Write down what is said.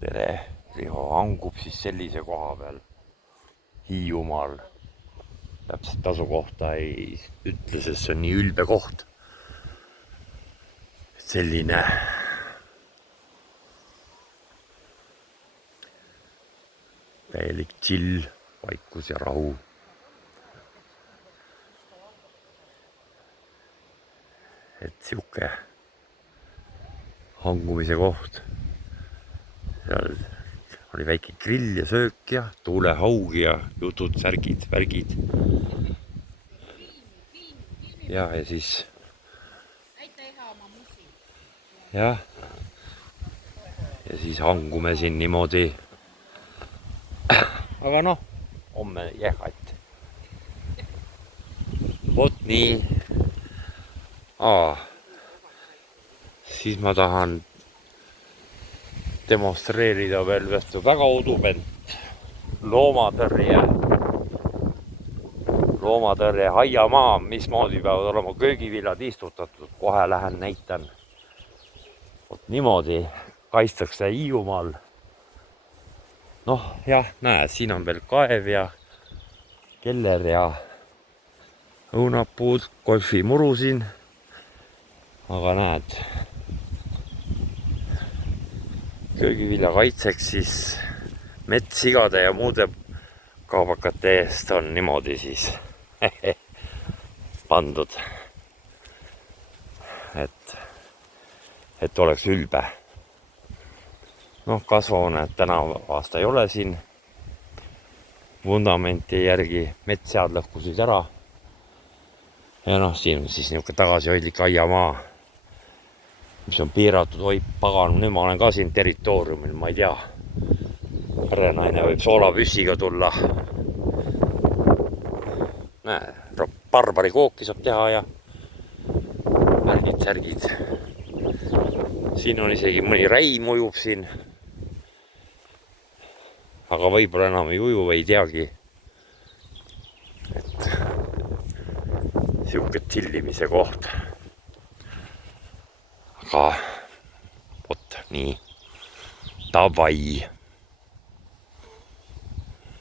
Tere, Riho hangub siis sellise koha peal Hiiumaal. Täpselt asukohta ei ütle, sest see on nii ülbe koht. Selline täielik chill, vaikus ja rahu. Et sihuke hangumise koht. Seal oli väike grill ja söök ja tuulehaug ja jutud, särgid, värgid. Ja siis ja siis hangume siin niimoodi. Aga noh, homme jähkat. Vot nii. Siis ma tahan demonstreerida veel väga udupent loomatõrje aiamaa, mismoodi peavad olema köögiviljad istutatud. Kohe lähen näitan. Vot niimoodi kaitstakse Hiiumaal. Noh, jah, näe, siin on veel kaev ja keller ja õunapuud, golfimuru siin. Aga näed, köögivilja kaitseks siis metssigade ja muude kaabakate eest on niimoodi siis pandud, et oleks ülbe. Noh, kasvuhoonet täna aasta ei ole siin. Vundamenti järgi metssead lõhkusid ära. Ja noh, siin on siis niisugune tagasihoidlik aiamaa, mis on piiratud. Oi pagan, nüüd ma olen ka siin territooriumil, ma ei tea. Perenaine võib soolapüssiga tulla. Näe, barbari kooki saab teha ja värgid, särgid. Siin on isegi mõni räim ujub siin. Aga võib-olla enam ei uju, ei teagi. Et sihuke tillimise koht. Aga vot nii. Davai.